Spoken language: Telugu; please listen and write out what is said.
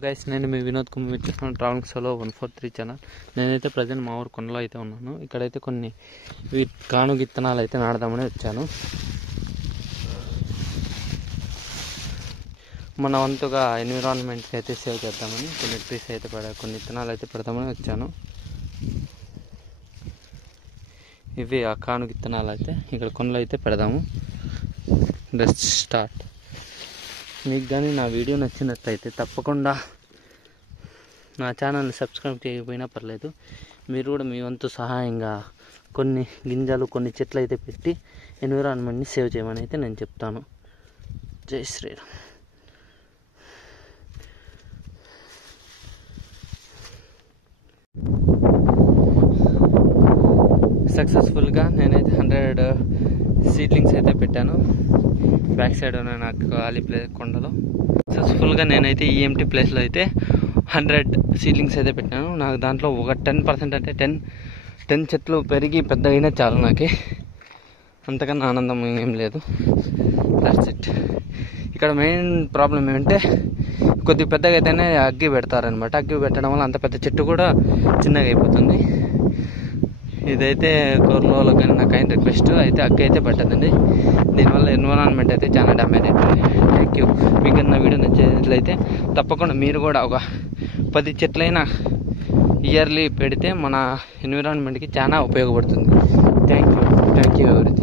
గైస్, నేను మీ వినోద్ కుమార్ చూస్తున్నాను ట్రావెలింగ్ సోలో 143 ఛానల్. నేనైతే ప్రజెంట్ మా ఊరు కొండలో అయితే ఉన్నాను. ఇక్కడైతే కొన్ని కాను విత్తనాలు అయితే నాడదామని వచ్చాను. మన వంతుగా ఎన్విరాన్మెంట్ అయితే సేవ్ చేద్దామని కొన్ని ట్రీస్ అయితే కొన్ని విత్తనాలు అయితే పెడదామని వచ్చాను. ఇవి ఆ కాను విత్తనాలు అయితే ఇక్కడ కొండలో అయితే పెడదాము. Let's start. మీకు కానీ నా వీడియో నచ్చినట్లయితే తప్పకుండా నా ఛానల్ని సబ్స్క్రైబ్ చేయకపోయినా పర్లేదు, మీరు కూడా మీ వంతు సహాయంగా కొన్ని గింజలు కొన్ని చెట్లు అయితే పెట్టి ఎన్విరాన్మెంట్ని సేవ్ చేయమని అయితే నేను చెప్తాను. జై శ్రీరామ్. సక్సెస్ఫుల్గా నేనైతే 100 సీడ్లింగ్స్ అయితే పెట్టాను. బ్యాక్ సైడ్ ఉన్న నాకు ఖాళీ కొండలో సక్సెస్ఫుల్గా నేనైతే ఈ ఎంటీ ప్లేస్లో అయితే 100 సీడ్లింగ్స్ అయితే పెట్టాను. నాకు దాంట్లో ఒక 10% అంటే 10 చెట్లు పెరిగి పెద్ద అయినా చాలు. నాకు అంతకన్నా ఆనందం ఏం లేదు. That's it. ఇక్కడ మెయిన్ ప్రాబ్లం ఏమంటే కొద్దిగా పెద్దగా అయితేనే అగ్గి పెడతారనమాట. అగ్గి పెట్టడం వల్ల అంత పెద్ద చెట్టు కూడా చిన్నగా అయిపోతుంది. ఇదైతే కోర్లోలో కానీ నాకు అయిన రిక్వెస్ట్ అయితే అగ్గి అయితే పెట్టదండి. దీనివల్ల ఎన్విరాన్మెంట్ అయితే చాలా డ్యామేజ్ అయిపోయింది. Thank you. మీకు నా వీడియో నచ్చేట్లయితే తప్పకుండా మీరు కూడా ఒక 10 చెట్లైనా ఇయర్లీ పెడితే మన ఎన్విరాన్మెంట్కి చాలా ఉపయోగపడుతుంది. Thank you everything.